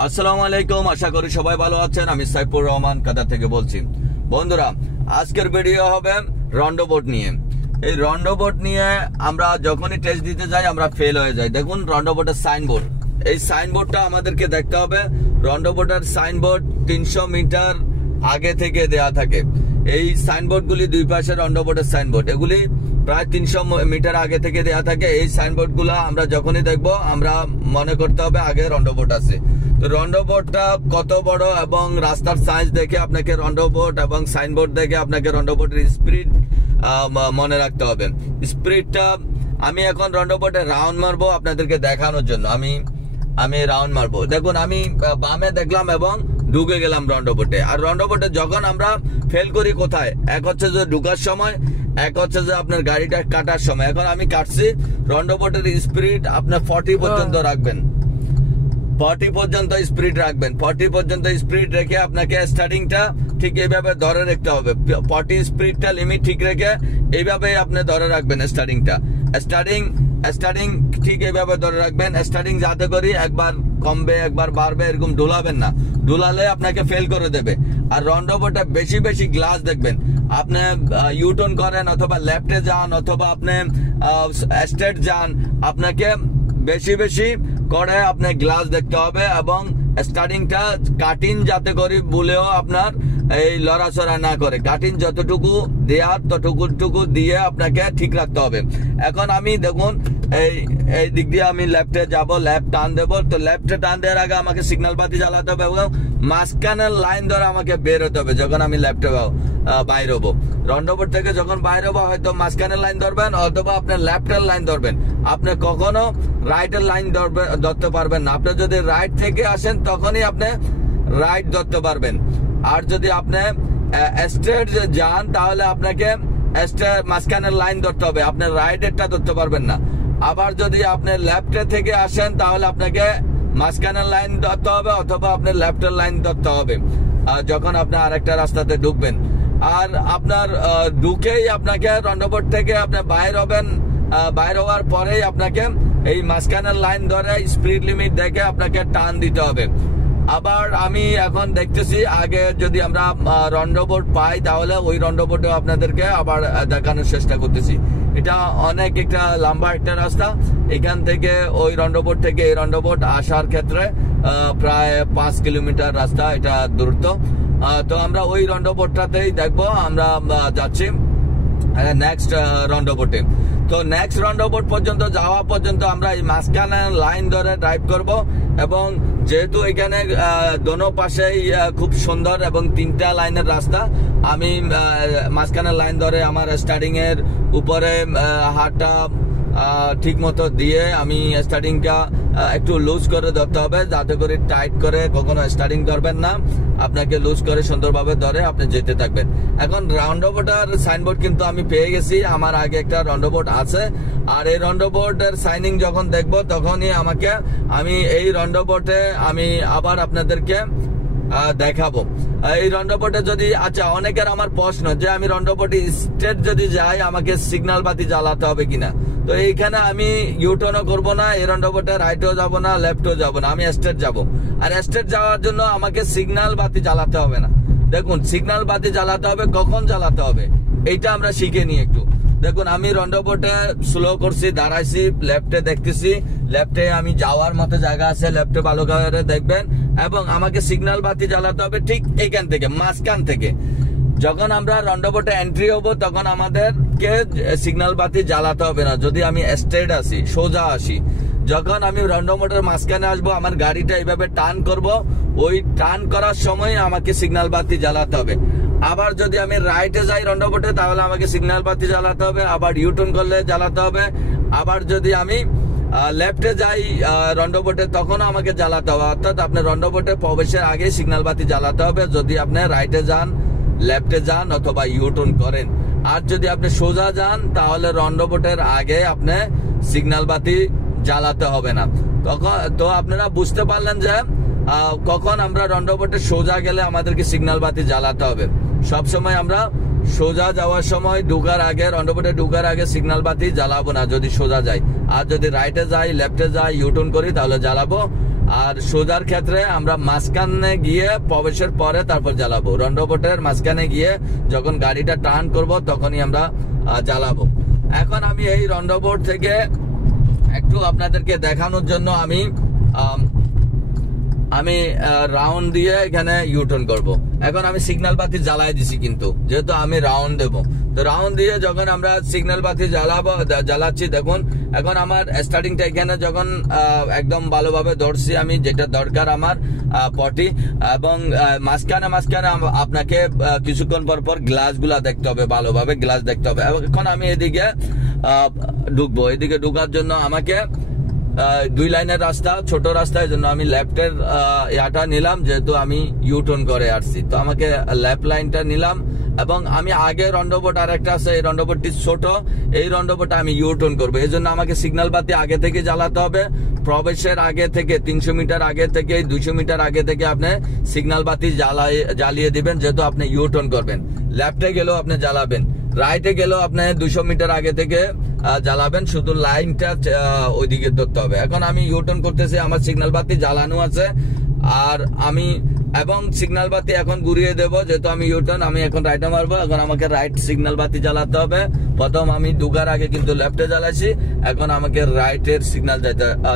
আসসালামু আলাইকুম, আশা করি সবাই ভালো আছেন। আমি সাইফুর রহমান কাতার থেকে বলছি। বন্ধুরা, আজকের ভিডিও হবে রাউন্ডাবোট নিয়ে। এই রাউন্ডাবোট নিয়ে আমরা যখনই টেস্ট দিতে যাই আমরা ফেল হয়ে যাই। দেখুন রাউন্ডাবোটের সাইনবোর্ড, এই সাইনবোর্ডটা আমাদেরকে দেখতে হবে। রাউন্ডাবোটের সাইনবোর্ড 300 মিটার আগে থেকে দেয়া থাকে। এই সাইনবোর্ডগুলি দুই পাশে রাউন্ডাবোটের সাইনবোর্ড, এগুলি প্রায় 300 মিটার আগে থেকে দেয়া থাকে। এই সাইনবোর্ডগুলো আমরা যখনই দেখবো আমরা মনে করতে হবে আগে রাউন্ডাবোট আছে। তো রাউন্ডাবোটটা কত বড় এবং রাস্তার সাইজ দেখে আপনাকে রাউন্ডাবোট এবং সাইনবোর্ড দেখে আপনাকে রাউন্ডাবোটের স্পিড মনে রাখতে হবে। স্পিডটা আমি এখন রাউন্ডাবোটে রাউন্ড মারবো আপনাদেরকে দেখানোর জন্য। আমি রাউন্ড মারবো। দেখুন আমি বামে দেখলাম এবং ঢুকে গেলাম রাউন্ডাবোটে। আর রাউন্ডাবোটে যখন আমরা ফেল করি কোথায়, এক হচ্ছে যে ঢুকার সময়, এক হচ্ছে যে আপনার গাড়িটা কাটার সময়। এখন আমি কাটছি, রাউন্ডাবোটের স্পিড আপনার 40 পর্যন্ত রাখবেন। 40 পর্যন্ত স্পিড রাখবেন। 40 পর্যন্ত স্পিড রেখে আপনাকে স্টার্টিংটা ঠিক এইভাবে ধরে রাখতে হবে। 40 স্পিডটা লিমিট ঠিক রেখে এইভাবে আপনি ধরে রাখবেন। স্টার্টিং ঠিক এইভাবে ধরে রাখবেন। স্টার্টিং যাতে করি একবার কমবে একবার বাড়বে এরকম ডুলাবেন না, ডুলালে আপনাকে ফেল করে দেবে। আর রাউন্ডাবোটে বেশি বেশি গ্লাস দেখবেন। আপনি ইউটার্ন করেন অথবা লেফটে যান অথবা আপনি স্ট্রেট যান, আপনাকে বেশি বেশি করে আপনি গ্লাস দেখতে হবে এবং স্টার্টিংটা কাটিং যাতে করি বলেও আপনার এই লড়াচড়া না করে। কাটিং যতটুকু দেওয়ার ততটুকু দিয়ে আপনাকে ঠিক রাখতে হবে। এখন আমি দেখুন এই দিক দিয়ে আমি লেফটে যাব, লেফট টান দেবো। তো লেফটে টান দেওয়ার আগে আমাকে সিগন্যাল বাতি জ্বালাতে হবে এবং মাঝখানের লাইন ধরে আমাকে বের হতে হবে। যখন আমি লেফটে বাইর হবো, রাউন্ডাবোট থেকে যখন বাইর হবো হয়তো মাঝখানের লাইন ধরবেন অথবা আপনার লেফটের লাইন ধরবেন। আপনি কখনো রাইটের লাইন ধরতে পারবেন না। আপনি যদি রাইট থেকে আসেন তখনই আপনি রাইট ধরতে পারবেন। আর যদি আপনি স্ট্রেট যান তাহলে আপনাকে মাঝখানের লাইন ধরতে হবে, আপনি রাইটেরটা ধরতে পারবেন না। আবার যদি আপনি লেফটে থেকে আসেন তাহলে আপনাকে মাঝখানের লাইন ধরতে হবে অথবা আপনি লেফটের লাইন ধরতে হবে যখন আপনি আরেকটা রাস্তাতে ঢুকবেন। আর আপনার ঢুকেই আপনাকে রাউন্ডাবোট থেকে আপনি বাইর হবেন। বাইর হওয়ার পরেই আপনাকে এই মাঝখানের লাইন ধরে স্পিড লিমিট দেখে আপনাকে টান দিতে হবে। আবার আমি এখন দেখতেছি আগে যদি আমরা রাউন্ডাবোট পাই তাহলে ওই রাউন্ডাবোটে আপনাদেরকে আবার দেখানোর চেষ্টা করতেছি। এটা অনেক একটা লম্বা একটা রাস্তা। এখান থেকে ওই রাউন্ডাবোট থেকে এই রাউন্ডাবোট আসার ক্ষেত্রে প্রায় 5 কিলোমিটার রাস্তা, এটা দূরত্ব। তো আমরা ওই রাউন্ডাবোটটাতেই দেখবো। আমরা যাচ্ছি নেক্সট রাউন্ডাবোটে। তো নেক্সট রাউন্ডাবোট পর্যন্ত যাওয়া পর্যন্ত আমরা এই মাঝখানে লাইন ধরে ড্রাইভ করব। এবং যেহেতু এখানে দোনো পাশেই খুব সুন্দর এবং 3টা লাইনের রাস্তা, আমি মাঝখানে লাইন ধরে আমার স্টার্টিং এর উপরে হাতটা ঠিক মতো দিয়ে আমি স্টার্টিংটা একটু লুজ করে ধরতে হবে, যাতে করে টাইট করে কখনো স্টার্টিং ধরবেন না। আপনাকে লুজ করে সুন্দরভাবে ধরে আপনি যেতে থাকবেন। এখন রাউন্ডাবোটের সাইনবোর্ড কিন্তু আমি পেয়ে গেছি। আমার আগে একটা রাউন্ডাবোট আছে। আর এই রাউন্ডাবোটের সাইনিং যখন দেখবো তখনই আমি এই রাউন্ডাবোটে আমি আবার আপনাদেরকে দেখাবো। এই রাউন্ডাবোটে যদি অনেকের আমার প্রশ্ন যে আমি রাউন্ডাবোটে স্ট্রেট যদি যাই আমাকে সিগন্যাল বাতি জ্বালাতে হবে কিনা। তো এইখানে আমি ইউটার্নও করবো না, এই রাউন্ডাবোটে রাইটও যাবো না, লেফটও যাবো না, আমি স্ট্রেট যাব। আর স্ট্রেট যাওয়ার জন্য আমাকে সিগন্যাল বাতি জ্বালাতে হবে না। দেখুন সিগন্যাল বাতি জ্বালাতে হবে, কখন জ্বালাতে হবে এইটা আমরা শিখে নিই একটু। দেখুন আমি রাউন্ডাবোটে স্লো করছি, দাঁড়াইছি, লেফটে দেখতেছি, লেফটে আমি যাওয়ার মতো জায়গা আছে, লেফটে ভালো করে দেখবেন। এবং আমাকে সিগন্যাল বাতি জ্বালাতে হবে ঠিক এইখান থেকে, মাঝখান থেকে। যখন আমরা রাউন্ডাবোটে এন্ট্রি হবো তখন আমাদেরকে সিগন্যাল বাতি জ্বালাতে হবে না যদি আমি স্ট্রেট আসি, সোজা আসি। যখন আমি রাউন্ডাবোটের মাঝখানে আসবো আমার গাড়িটা এইভাবে টার্ন করব, ওই টার্ন করার সময় আমাকে সিগন্যাল বাতি জ্বালাতে হবে। আবার যদি আমি রাইটে যাই রাউন্ডাবোটে তাহলে আমাকে সিগন্যাল বাতি জ্বালাতে হবে, আবার ইউটার্ন করলে জ্বালাতে হবে। আবার যদি আমি লেফটে যাই রাউন্ডাবোটে তখনও আমাকে জ্বালাতে হবে। অর্থাৎ আপনার রাউন্ডাবোটে প্রবেশের আগে সিগন্যাল বাতি জ্বালাতে হবে যদি আপনি রাইটে যান, লেফটে যান অথবা ইউটার্ন করেন। আর যদি আপনি সোজা যান তাহলে রাউন্ডাবোটের আগে আপনি সিগন্যাল বাতি জ্বালাতে হবে না। তো আপনারা বুঝতে পারলেন যে কখন আমরা রাউন্ডাবোটে সোজা গেলে আমাদেরকে সিগন্যাল বাতি জ্বালাতে হবে। সবসময় আমরা সোজা যাওয়ার সময় ঢুকার আগে, রাউন্ডাবোটে ঢুকার আগে সিগন্যাল বাতি জ্বালাবো না যদি সোজা যাই। আর যদি রাইটে যাই, লেফটে যাই, ইউটার্ন করি তাহলে জ্বালাবো। আর সোজার ক্ষেত্রে আমরা মাঝখানে গিয়ে প্রবেশের পরে তারপর জ্বালাবো। রাউন্ডাবোটের মাঝখানে গিয়ে যখন গাড়িটা টার্ন করব তখনই আমরা জ্বালাবো। এখন আমি এই রাউন্ডাবোট থেকে একটু আপনাদেরকে দেখানোর জন্য আমি রাউন্ড দিয়ে এখানে ইউটার্ন করব। এখন আমি সিগন্যাল বাতি জ্বালাই দিছি, কিন্তু যেহেতু আমি রাউন্ড দেবো, তো রাউন্ড দিয়ে যখন আমরা সিগন্যাল বাতি জ্বালাচ্ছি, দেখুন এখন আমার স্টার্টিংটা এখানে যখন একদম ভালোভাবে ধরছি আমি, যেটা দরকার আমার পটি, এবং মাঝখানে আপনাকে কিছুক্ষণ পর পর গ্লাস গুলা দেখতে হবে, ভালোভাবে গ্লাস দেখতে হবে। এখন আমি এদিকে ঢুকবো। এদিকে ঢুকার জন্য আমাকে 2 লাইনের রাস্তা, ছোট রাস্তা, এই জন্য আমি লেফটের ইয়াটা নিলাম, যেহেতু আমি ইউটার্ন করে আসছি, তো আমাকে লেফট লাইনটা নিলাম। এবং আমি আগে রাউন্ডাবোট আর একটা আছে, এই রাউন্ডাবোটটি ছোট, এই রাউন্ডাবোটটা আমি ইউটার্ন করবো। এই জন্য আমাকে সিগন্যাল বাতি আগে থেকে জ্বালাতে হবে। প্রবেশের আগে থেকে 300 মিটার আগে থেকে, 200 মিটার আগে থেকে আপনি সিগন্যাল বাতি জ্বালিয়ে দিবেন, যেহেতু আপনি ইউটার্ন করবেন। লেফটে গেলেও আপনি জ্বালাবেন, রাইটে গেলেও আপনি 200 মিটার আগে থেকে জ্বালাবেন, শুধু লাইনটা ওইদিকে ধরতে হবে। এখন আমি ইউটার্ন করতেছি, আমার সিগন্যাল বাতি জ্বালানো আছে, আর আমি এবং সিগন্যাল বাতি এখন ঘুরিয়ে দেবো, যেহেতু আমি ইউটার্ন, আমি এখন রাইটে মারবো। এখন আমাকে রাইট সিগন্যাল বাতি জ্বালাতে হবে। প্রথম আমি ঢুকার আগে কিন্তু লেফটে জ্বালাইছি, এখন আমাকে রাইটের সিগন্যাল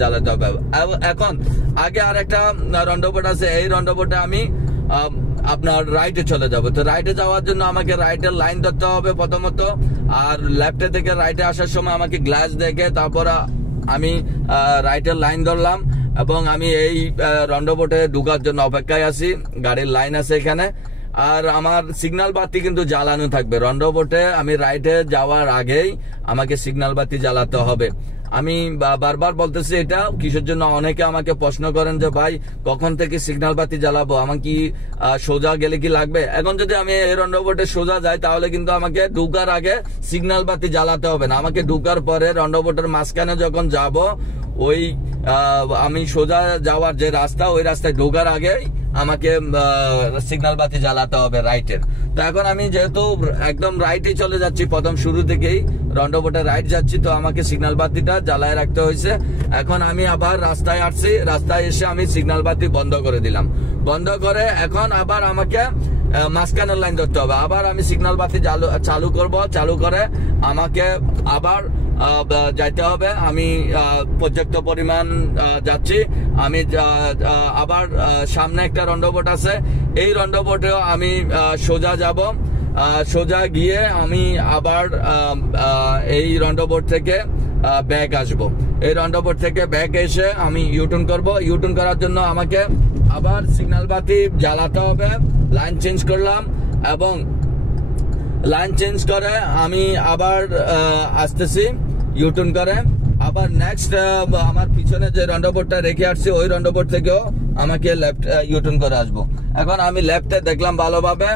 জ্বালাতে হবে। এখন আগে আর একটা রাউন্ডাবোট আছে, এই রাউন্ডাবোটে আমি আপনার রাইটে চলে যাব। তো রাইটে যাওয়ার জন্য আমাকে রাইটের লাইন ধরতে হবে প্রথমত, আর লেফটে থেকে রাইটে আসার সময় আমাকে গ্লাস দেখে তারপর আমি রাইটের লাইন ধরলাম, এবং আমি এই রাউন্ডাবোটে ঢুকার জন্য অপেক্ষায় আছি। গাড়ির লাইন আছে এখানে, আর আমার সিগন্যাল বাতি কিন্তু জ্বালানো থাকবে। রাউন্ডাবোটে আমি রাইটে যাওয়ার আগেই আমাকে সিগন্যাল বাতি জ্বালাতে হবে। আমি বারবার বলতেছি এটা কিসের জন্য, অনেকে আমাকে প্রশ্ন করেন যে ভাই কখন থেকে সিগন্যাল বাতি জ্বালাবো, আমার কি সোজা গেলে কি লাগবে? এখন যদি আমি এই রাউন্ডাবোটে সোজা যাই, তাহলে কিন্তু আমাকে ঢুকার আগে সিগন্যাল বাতি জ্বালাতে হবে না। আমাকে ঢুকার পরে রাউন্ডাবোটের মাঝখানে যখন যাব, ওই আমি সোজা যাওয়ার যে রাস্তা, ওই রাস্তায় ঢোকার আগে আমাকে সিগন্যাল বাতি জ্বালাতে হবে রাইটের। তো এখন আমি যেহেতু একদম রাইটে চলে যাচ্ছি, প্রথম শুরু থেকেই রাউন্ডাবোটে রাইট যাচ্ছি, তো আমাকে সিগন্যাল বাতিটা জ্বালায় রাখতে হয়েছে। এখন আমি আবার রাস্তায় আসছি, রাস্তায় এসে আমি সিগন্যাল বাতি বন্ধ করে দিলাম। বন্ধ করে এখন আবার আমাকে মাঝখানের লাইন ধরতে হবে। আবার আমি সিগন্যাল বাতি চালু করব। চালু করে আমাকে আবার যাইতে হবে। আমি পর্যাপ্ত পরিমাণ যাচ্ছি। আমি আবার সামনে একটা রাউন্ডাবোট আছে, এই রাউন্ডাবোটেও আমি সোজা যাব। সোজা গিয়ে আমি আবার এই রাউন্ডাবোট থেকে ব্যাক আসবো। এই রাউন্ডাবোট থেকে ব্যাক এসে আমি ইউটার্ন করব। ইউটার্ন করার জন্য আমাকে আবার সিগন্যাল বাতি জ্বালাতে হবে। লাইন চেঞ্জ করলাম, এবং লাইন চেঞ্জ করে আমি আবার আসতেছি ইউটার্ন করে। আবার নেক্সট আমার পিছনে যে রাউন্ডাবোটটা রেখে আসছি, ওই রাউন্ডাবোট থেকেও আমাকে লেফট ইউটার্ন করে আসবো। এখন আমি লেফটে দেখলাম ভালোভাবে,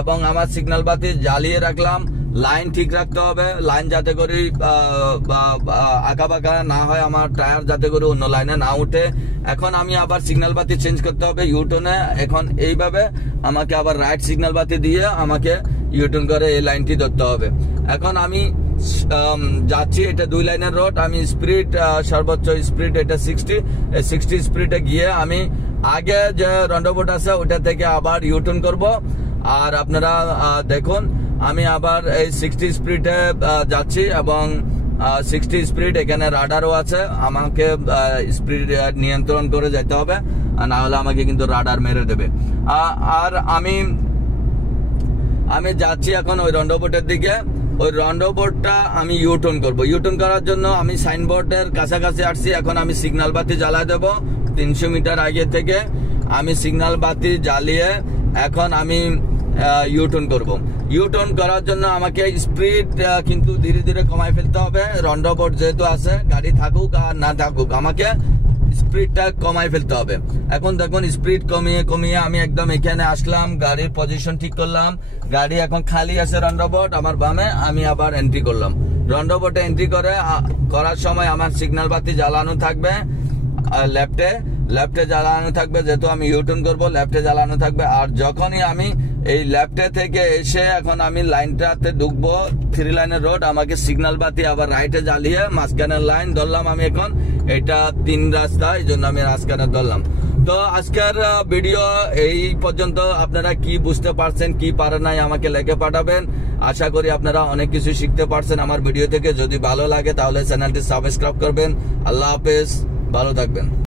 এবং আমার সিগন্যাল বাতি জ্বালিয়ে রাখলাম। লাইন ঠিক রাখতে হবে, লাইন যাতে করে আঁকা বাঁকা না হয়, আমার টায়ার যাতে করে অন্য লাইনে না উঠে। এখন আমি আবার সিগন্যাল বাতি চেঞ্জ করতে হবে ইউটার্নে। এখন এইভাবে আমাকে আবার রাইট সিগন্যাল বাতি দিয়ে আমাকে ইউটার্ন করে এই লাইনটি ধরতে হবে। এখন আমি যাচ্ছি, এটা 2 লাইনের রোড। আমি স্পিড, সর্বোচ্চ স্পিড এটা 60 স্পিডে গিয়ে আমি আগে যে রাউন্ডাবোট আছে ওটা থেকে আবার ইউটার্ন করব। আর আপনারা দেখুন আমি আবার এই 60 স্পিডে যাচ্ছি, এবং 60 স্পিড, এখানে রাডারও আছে। আমাকে স্পিড নিয়ন্ত্রণ করে যেতে হবে, না হলে আমাকে কিন্তু রাডার মেরে দেবে। আর আমি যাচ্ছি এখন ওই রাউন্ডাবোটের দিকে। ওই রাউন্ডাবোটটা আমি ইউটার্ন করবো। ইউটার্ন করার জন্য আমি সাইনবোর্ডের কাছাকাছি আসছি। এখন আমি সিগন্যাল বাতি জ্বালা দেবো। 300 মিটার আগে থেকে আমি সিগন্যাল বাতি জ্বালিয়ে এখন আমি ইউটার্ন করব। ইউটার্ন করার জন্য আমাকে স্পিড কিন্তু ধীরে ধীরে কমাই ফেলতে হবে। রাউন্ডাবোট যেহেতু আছে, গাড়ি থাকুক আর না থাকুক, আমাকে স্পিডটা কমাই ফেলতে হবে। এখন দেখুন স্পিড কমিয়ে আমি একদম এখানে আসলাম, গাড়ির পজিশন ঠিক করলাম। গাড়ি এখন খালি আছে রাউন্ডাবোট আমার বামে। আমি আবার এন্ট্রি করলাম। রাউন্ডাবোটে এন্ট্রি করার সময় আমার সিগন্যাল বাতি জ্বালানো থাকবে। লেফটে জ্বালানো থাকবে, যেহেতু আমি ইউটার্ন করবো লেফটে জ্বালানো থাকবে। আর যখনই আমি এই লেফটে থেকে এসে এখন আমি লাইনটাতে ঢুকবো, 3 লাইনের রোড, আমাকে সিগন্যাল বাতি আবার রাইটে জ্বালিয়ে মাঝখানের লাইন ধরলাম আমি এখন। এটা 3 রাস্তা, এই জন্য আমি মাঝখানে ধরলাম। তো আজকের ভিডিও এই পর্যন্ত। আপনারা কি বুঝতে পারছেন, কি পারেন নাই আমাকে লিখে পাঠাবেন। আশা করি আপনারা অনেক কিছু শিখতে পারছেন আমার ভিডিও থেকে। যদি ভালো লাগে তাহলে চ্যানেলটি সাবস্ক্রাইব করবেন। আল্লাহ হাফেজ, ভালো থাকবেন।